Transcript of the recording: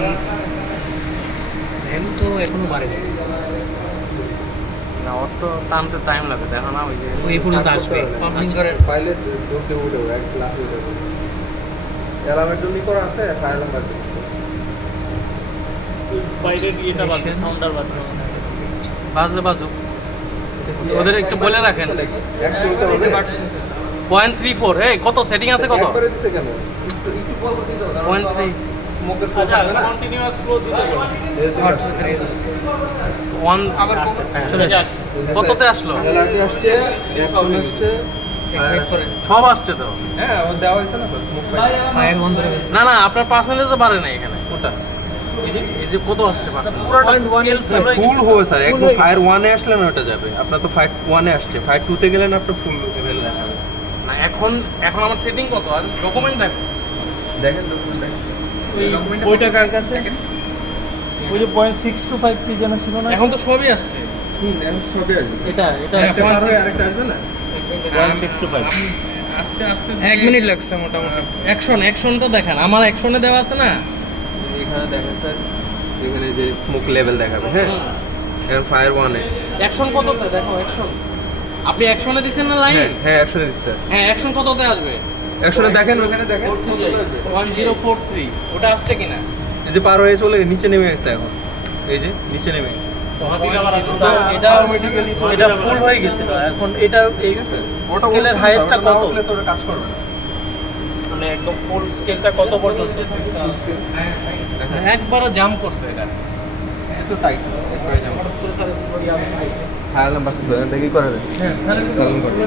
6 value তো এখনো বাড়েনি। না ওর তো টানতে টাইম লাগে, দেখো না ওই যে এই পর্যন্ত আসবে পাম্পিং করেন। পাইলে ধরতে উঠে এক লাখ উঠে অ্যালার্মের জন্যই করা আছে, ফায়ার অ্যালার্ম বাজবে। বাইরে দিয়ে এটা বাজবে, সাউন্ডার বাজবে। বাজলে বাজুক, ওদের একটু বলে রাখেন। এক চলতে হবে 0.34 এই কত সেটিং আছে কত? একবারে দিছে কেন? একটু বল দিতে দাও। 0.3 স্মোকের ফ্লো আচ্ছা, থাকবে না। কন্টিনিউয়াস ফ্লো দিতে বলুন। 1 আবার চলে আসে। কততে আসলো? অ্যালার্জি আসছে, অ্যাকশন আসছে, প্রেস করে সব আসছে তো। হ্যাঁ ও দেওয়া হয়েছে না স্মোক পাইছে ফায়ার বন্ধ হয়ে গেছে। না না আপনার পার্সেন্টেজও বাড়ে না এখানে। ওটা এই যে কত আসছে পার্সেন্টেজ? ফুল হবে স্যার, একদম ফায়ার 1 এ আসলে না ওটা যাবে। আপনার তো ফায়ার 1 এ আসছে, ফায়ার 2 তে গেলে না আপনার ফুল লেভেল দেখাবে। না এখন আমার সেটিং কত আর ডকুমেন্ট দেখো। দেখেন ডকুমেন্ট দেখেন। বইটা কার কাছে? ওই যে 0.625 কি যেন ছিল না? এখন তো সবই আসছে। এখন সবই আসবে। এটা একটা পার হয়ে আরেকটা আসবে না? 0.625 আস্তে আস্তে 1 মিনিট লাগছে মোটামুটি। অ্যাকশনটা দেখেন, আমার অ্যাকশনে দেওয়া আছে না। এখানে দেখেন স্যার, এখানে যে স্মোক লেভেল দেখাবে, হ্যাঁ এখন ফায়ার 1 এ। অ্যাকশন কততে দেখো অ্যাকশন। আপনি অ্যাকশনে দিছেন না লাইন? হ্যাঁ অ্যাকশনে দিচ্ছে। হ্যাঁ অ্যাকশন কততে আসবে? অ্যাকশনে দেখেন, ওখানে দেখেন 1043 ওটা আসছে কিনা? এই যে পার হয়ে চলে নিচে নেমে গেছে এখন। এই যে নিচে নেমে গেছে। এটা অটোমেটিক্যালি এটা ফুল হয়ে গেছিল। এখন এটা এই স্কেলের হাইয়েস্টটা কত? তো ওটা কাজ করবে না। মানে একদম ফুল স্কেলটা কত পর্যন্ত? একবারে জাম্প করছে এটা। এত তাই স্যার, একবারে যাবো। ফায়ার অ্যালার্ম বাজছে, দেখি করে দেন। হ্যাঁ, চালু করুন।